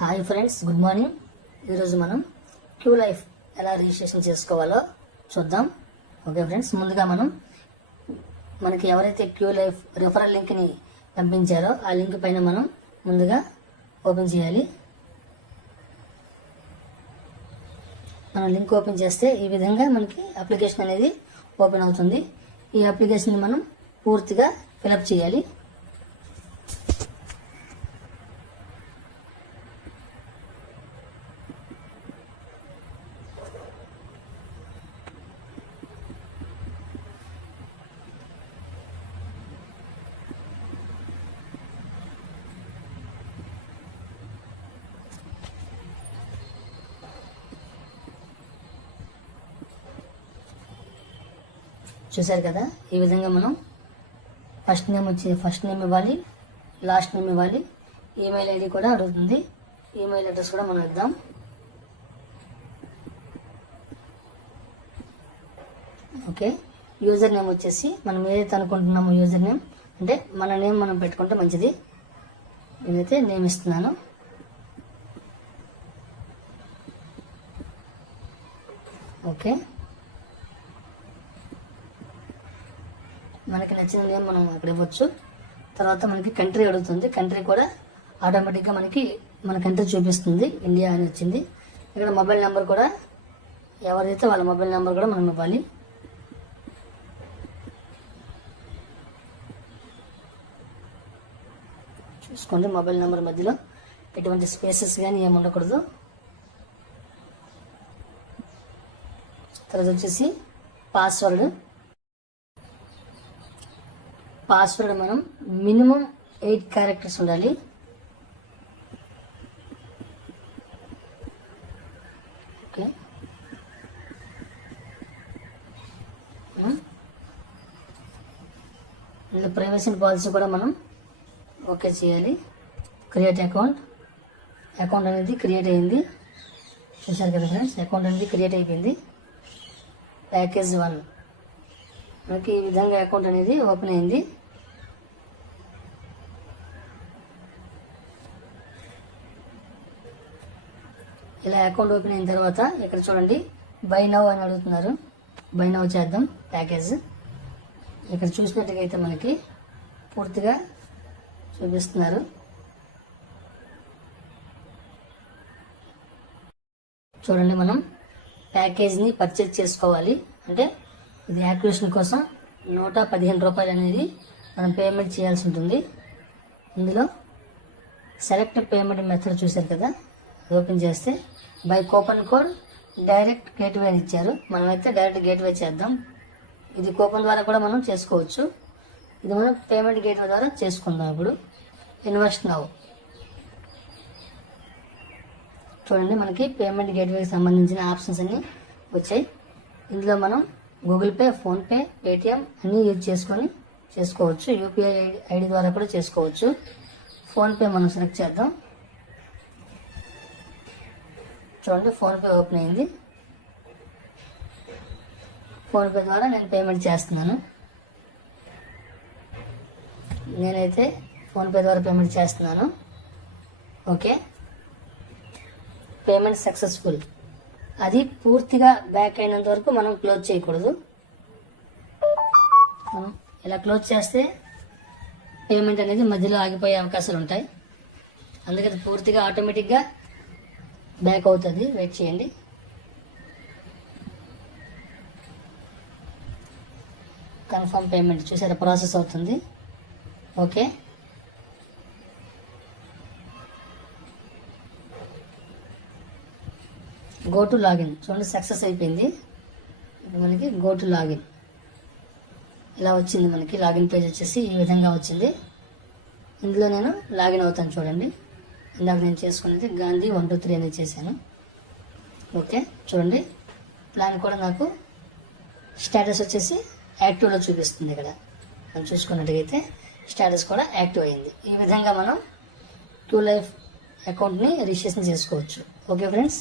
Hi friends, good morning. ఈరోజు మనం Q life ఎలా రిజిస్ట్రేషన్ చేసుకోవాలో చూద్దాం. ఓకే ఫ్రెండ్స్, ముందుగా మనకి ఎవరైతే క్యూ లైఫ్ రిఫరల్ లింక్ని పంపించారో ఆ లింక్ పైన మనం ముందుగా ఓపెన్ చేయాలి. మనం లింక్ ఓపెన్ చేస్తే ఈ విధంగా మనకి అప్లికేషన్ అనేది ఓపెన్ అవుతుంది. ఈ అప్లికేషన్ని మనం పూర్తిగా ఫిలప్ చేయాలి. చూసారు కదా, ఈ విధంగా మనం ఫస్ట్ నేమ్ ఇవ్వాలి, లాస్ట్ నేమ్ ఇవ్వాలి. ఈమెయిల్ ఐడి కూడా అడుగుతుంది. ఈమెయిల్ అడ్రస్ కూడా మనం ఇద్దాం. ఓకే, యూజర్ నేమ్ వచ్చేసి మనం ఏదైతే అనుకుంటున్నామో యూజర్ నేమ్ అంటే మన నేమ్ మనం పెట్టుకుంటే మంచిది. నేనైతే నేమ్ ఇస్తున్నాను. ఓకే, మనకి నచ్చిన నేమ్ మనం అక్కడ ఇవ్వచ్చు. తర్వాత మనకి కంట్రీ అడుగుతుంది. కంట్రీ కూడా ఆటోమేటిక్గా మనకి మన కంట్రీ చూపిస్తుంది, ఇండియా అని వచ్చింది. ఇక్కడ మొబైల్ నెంబర్ కూడా ఎవరైతే వాళ్ళ మొబైల్ నెంబర్ కూడా మనం ఇవ్వాలి. చూసుకోండి, మొబైల్ నెంబర్ మధ్యలో ఎటువంటి స్పేసెస్ కానీ ఏమి ఉండకూడదు. తర్వాత వచ్చేసి పాస్వర్డ్ మనం మినిమం 8 క్యారెక్టర్స్ ఉండాలి. ఓకే, ఇందులో ప్రైవసీ పాలసీ కూడా మనం ఓకే చేయాలి. క్రియేట్ అకౌంట్ అనేది క్రియేట్ అయింది. చూసారు కదా ఫ్రెండ్స్, అకౌంట్ అనేది క్రియేట్ అయిపోయింది. ప్యాకేజ్ 1 మనకి ఈ విధంగా అకౌంట్ అనేది ఓపెన్ అయింది. ఇలా అకౌంట్ ఓపెన్ అయిన తర్వాత ఇక్కడ చూడండి, బై నౌ అని అడుగుతున్నారు. బై నౌ చేద్దాం ప్యాకేజ్. ఇక్కడ చూసినట్టుగైతే మనకి పూర్తిగా చూపిస్తున్నారు. చూడండి, మనం ప్యాకేజ్ని పర్చేజ్ చేసుకోవాలి అంటే ఇది యాక్టివేషన్ కోసం 115 రూపాయలు అనేది మనం పేమెంట్ చేయాల్సి ఉంటుంది. ఇందులో సెలెక్ట్ పేమెంట్ మెథడ్ చూశారు కదా, ఓపెన్ చేస్తే by coupon code direct gateway అని ఇచ్చారు. మనమైతే డైరెక్ట్ గేట్వే చేద్దాం. ఇది కూపన్ ద్వారా కూడా మనం చేసుకోవచ్చు. ఇది మనం పేమెంట్ గేట్వే ద్వారా చేసుకుందాం. ఇప్పుడు ఇన్వెస్ట్ నౌ. చూడండి, మనకి పేమెంట్ గేట్వేకి సంబంధించిన ఆప్షన్స్ అన్ని వచ్చాయి. ఇందులో మనం గూగుల్ పే, ఫోన్పే, పేటిఎం అన్నీ యూజ్ చేసుకోవచ్చు. యూపీఐ ఐడి ద్వారా కూడా చేసుకోవచ్చు. ఫోన్పే మనం సెలెక్ట్ చేద్దాం. చూడండి, ఫోన్పే ఓపెన్ అయింది. ఫోన్పే ద్వారా నేను పేమెంట్ చేస్తున్నాను. నేనైతే ఫోన్పే ద్వారా పేమెంట్ చేస్తున్నాను. Okay, payment successful. అది పూర్తిగా బ్యాక్ అయినంత వరకు మనం క్లోజ్ చేయకూడదు. మనం ఇలా క్లోజ్ చేస్తే పేమెంట్ అనేది మధ్యలో ఆగిపోయే అవకాశాలు ఉంటాయి. అందుకని పూర్తిగా ఆటోమేటిక్గా బ్యాక్ అవుతుంది. వెయిట్ చేయండి. కన్ఫర్మ్ పేమెంట్ చూసారా, ప్రాసెస్ అవుతుంది. Okay, go to login. చూడండి, సక్సెస్ అయిపోయింది. మనకి గో టు లాగిన్ ఇలా వచ్చింది. మనకి లాగిన్ పేజ్ వచ్చేసి ఈ విధంగా వచ్చింది. ఇందులో నేను లాగిన్ అవుతాను. చూడండి, ఇందాక నేను చేసుకునేది గాంధీ 1 2 3 అనేది చేశాను. ఓకే, చూడండి, ప్లాన్ కూడా నాకు స్టేటస్ వచ్చేసి యాక్టివ్లో చూపిస్తుంది. ఇక్కడ మనం చూసుకున్నట్టుగైతే స్టేటస్ కూడా యాక్టివ్ అయింది. ఈ విధంగా మనం క్యూ లైఫ్ అకౌంట్ని రిజిస్ట్రేషన్ చేసుకోవచ్చు. Okay friends.